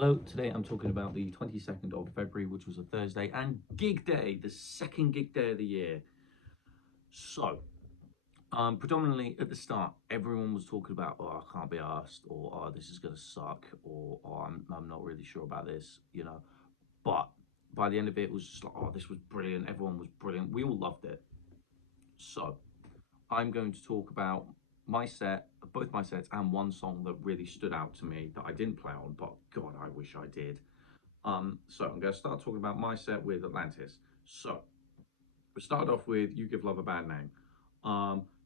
Hello, today I'm talking about the 22nd of February, which was a Thursday, and Gig Day, the second gig day of the year. So, predominantly at the start, everyone was talking about, oh, I can't be asked, or oh, this is going to suck, or oh, I'm not really sure about this. But by the end of it, it was just like, oh, this was brilliant. Everyone was brilliant. We all loved it. So, I'm going to talk about my set, both my sets, and one song that really stood out to me that I didn't play on, but God, I wish I did. So I'm going to start talking about my set with Atlantis. So we started off with You Give Love a Bad Name.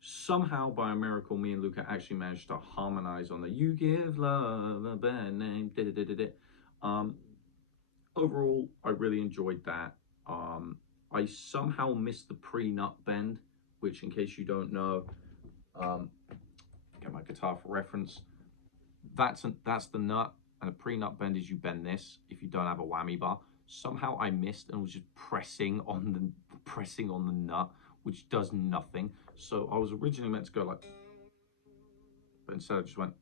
Somehow, by a miracle, me and Luca actually managed to harmonize on the You Give Love a Bad Name. Um, Overall, I really enjoyed that. I somehow missed the pre-nut bend, which, in case you don't know, um, get my guitar for reference. That's the nut, and a pre-nut bend is you bend this if you don't have a whammy bar. Somehow I missed and was just pressing on the nut, which does nothing. So I was originally meant to go like, but instead I just went.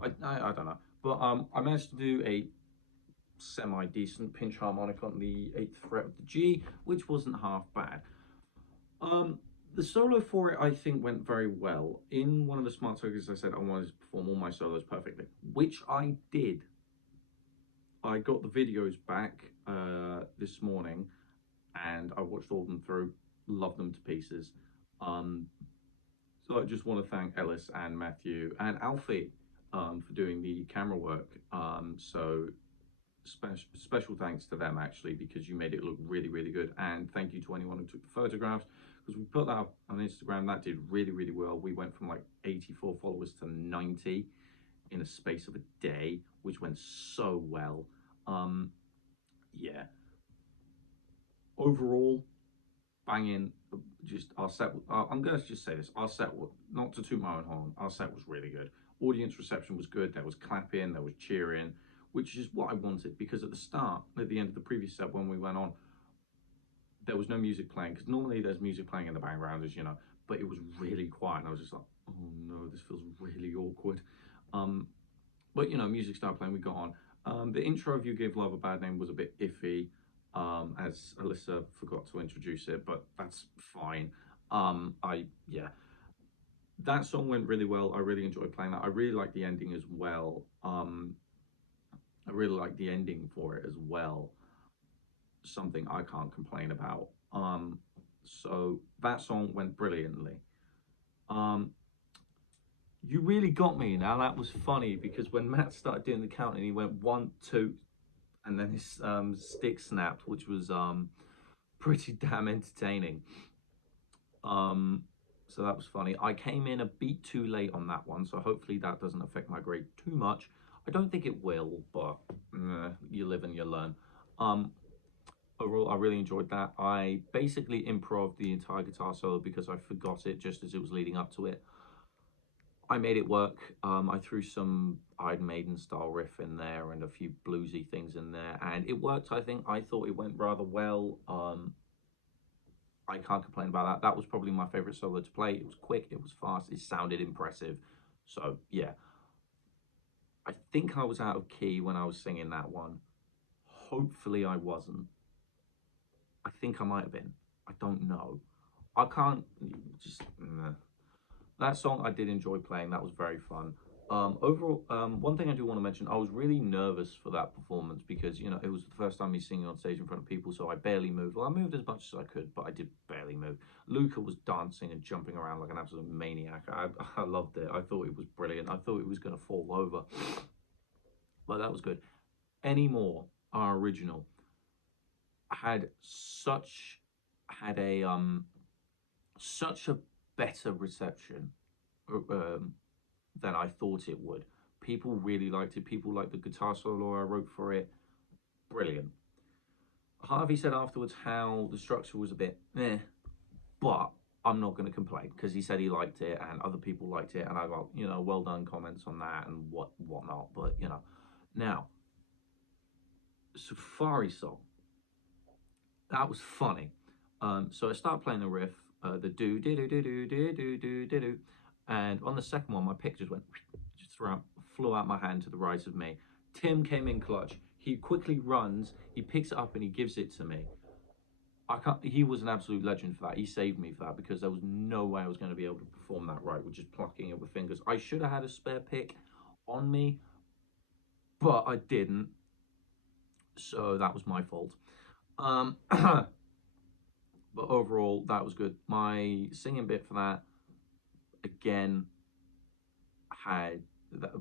I don't know, but I managed to do a semi-decent pinch harmonic on the 8th fret of the G, which wasn't half bad. Um, the solo for it, I think, went very well. In one of the smart circuits, I said I wanted to perform all my solos perfectly, which I did. I got the videos back this morning, and I watched all of them through. Love them to pieces. Um, so I just want to thank Ellis and Matthew and Alfie for doing the camera work. So special thanks to them actually, because you made it look really, really good. And thank you to anyone who took the photographs, because we put that up on Instagram. That did really, really well. We went from like 84 followers to 90 in a space of a day, which went so well. Um, yeah. Overall, banging. Just our set. I'm going to just say this. Our set, not to toot my own horn, our set was really good. Audience reception was good. There was clapping. There was cheering, which is what I wanted. Because at the start, at the end of the previous set, when we went on, there was no music playing. Because normally there's music playing in the background, as you know. But it was really quiet, and I was just like, oh no, this feels really awkward. Um, but music started playing. We got on. The intro of You Give Love a Bad Name was a bit iffy, as Alyssa forgot to introduce it, but that's fine. Yeah, that song went really well. I really enjoyed playing that. I really like the ending as well. I really like the ending for it as well. Something I can't complain about. So that song went brilliantly. Um, You really got me. Now that was funny because when Matt started doing the counting, he went 1, 2, and then his stick snapped, which was pretty damn entertaining. So that was funny. I came in a beat too late on that one, so hopefully that doesn't affect my grade too much. I don't think it will, but you live and you learn. Um, Overall, I really enjoyed that. I basically improv the entire guitar solo because I forgot it just as it was leading up to it. I made it work. I threw some Iron Maiden style riff in there and a few bluesy things in there, and it worked. I think I thought it went rather well. I can't complain about that. That was probably my favorite solo to play. It was quick, it was fast, it sounded impressive. So yeah, I think I was out of key when I was singing that one. Hopefully, I wasn't. I think I might have been. I don't know. I can't just. That song I did enjoy playing. That was very fun. Overall, one thing I do want to mention, I was really nervous for that performance because it was the first time me singing on stage in front of people, so I barely moved. Well, I moved as much as I could, but I did barely move. Luca was dancing and jumping around like an absolute maniac. I loved it. I thought it was brilliant. I thought it was going to fall over, but that was good. Any More, our original, had had a such a better reception than I thought it would. People really liked it. People liked the guitar solo I wrote for it. Brilliant. Harvey said afterwards how the structure was a bit but I'm not going to complain because he said he liked it and other people liked it, and I got well done comments on that and whatnot. But now Safari song, that was funny. So I started playing the riff, the do, and on the second one, my pick just went just throughout flew out my hand to the right of me. Tim came in clutch. He quickly runs, he picks it up and he gives it to me. He was an absolute legend for that. He saved me for that because there was no way I was going to be able to perform that right with just plucking it with fingers. I should have had a spare pick on me, but I didn't. So that was my fault. But overall, that was good. My singing bit for that, again, had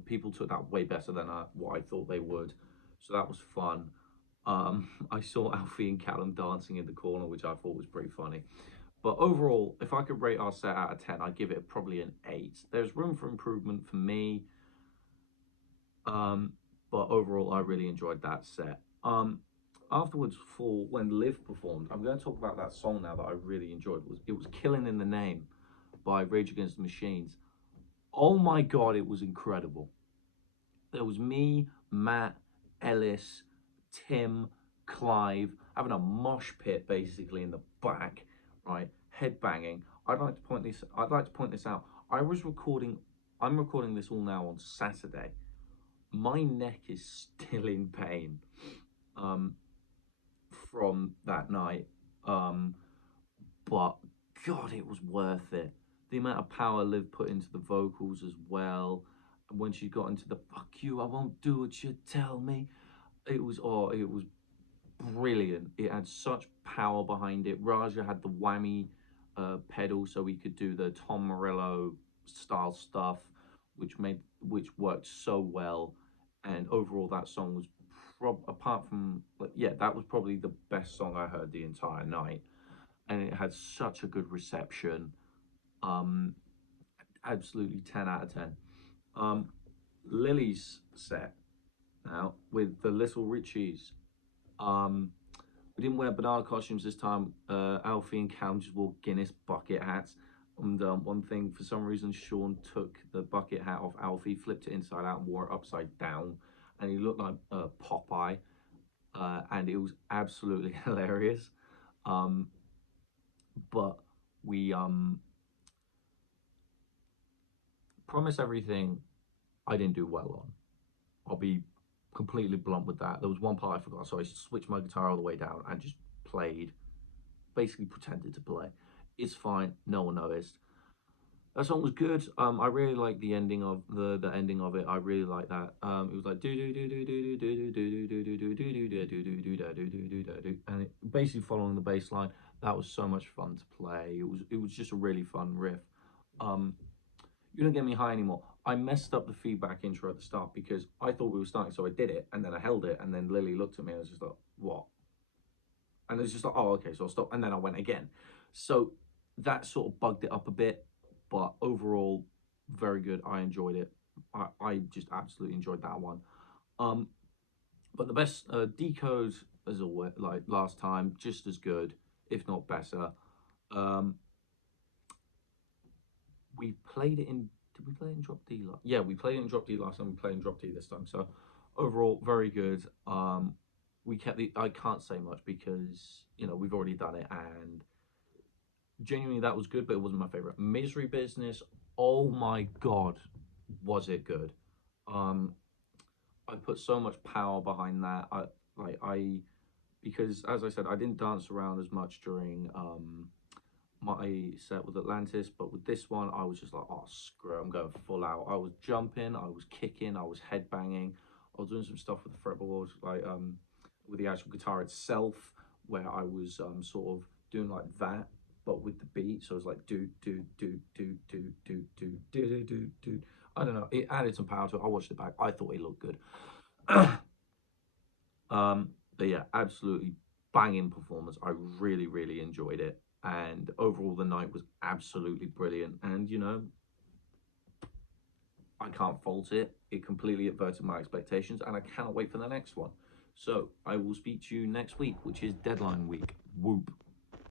people took that way better than what I thought they would. So that was fun. I saw Alfie and Callum dancing in the corner, which I thought was pretty funny. But overall, if I could rate our set out of 10, I'd give it probably an 8. There's room for improvement for me. But overall, I really enjoyed that set. Afterwards, for when Liv performed, I'm going to talk about that song now that I really enjoyed. It was Killing in the Name by Rage Against the Machines. Oh my God, it was incredible. There was me, Matt, Ellis, Tim, Clive, having a mosh pit basically in the back, right? Headbanging. I'd like to point this out. I'm recording this all now on Saturday. My neck is still in pain from that night. But God, it was worth it. The amount of power Liv put into the vocals as well. And when she got into the "fuck you, I won't do what you tell me," it was brilliant. It had such power behind it. Raja had the whammy pedal, so we could do the Tom Morello style stuff, which worked so well. And overall, that song was apart from that was probably the best song I heard the entire night, and it had such a good reception. Absolutely 10 out of 10. Lily's set now with the Little Richies. We didn't wear banana costumes this time. Alfie and Cam just wore Guinness bucket hats. And one thing, for some reason, Sean took the bucket hat off Alfie, flipped it inside out, and wore it upside down, and he looked like Popeye. And it was absolutely hilarious. But we Promise Everything I didn't do well on. I'll be completely blunt with that. There was one part I forgot, so I switched my guitar all the way down and just played, basically pretended to play. It's fine, no one noticed. That song was good. I really like the ending of the ending of it. I really like that. It was like do do do do do do do do do do do do do do do do do do do, and it basically following the bass line. That was so much fun to play. It was just a really fun riff. You don't get me high anymore. I messed up the feedback intro at the start because I thought we were starting, so I did it, and then I held it, and then Lily looked at me and I was just like, what? And it's just like, oh, okay, so I'll stop, and then I went again. So that sort of bugged it up a bit, but overall, very good. I enjoyed it. I just absolutely enjoyed that one. But the best Decode, as always, like last time, just as good, if not better. We played it in. Did we play it in Drop D? Yeah, we played it in Drop D last time. We played in Drop D this time. So overall, very good. We kept the. I can't say much because we've already done it, and genuinely that was good, but it wasn't my favorite. Misery Business. Oh my God, was it good? I put so much power behind that. Because as I said, I didn't dance around as much during my set with Atlantis, but with this one I was just like, oh screw it, I'm going full out. I was jumping, I was kicking, I was headbanging, I was doing some stuff with the fretboard, like with the actual guitar itself, where I was sort of doing like that, but with the beat. So it was like do do do do do do do do do do. I don't know, it added some power to it. I watched it back, I thought it looked good. But yeah, absolutely banging performance. I really, really enjoyed it. And overall, the night was absolutely brilliant. And, I can't fault it. It completely averted my expectations. And I cannot wait for the next one. So I will speak to you next week, which is deadline week. Whoop.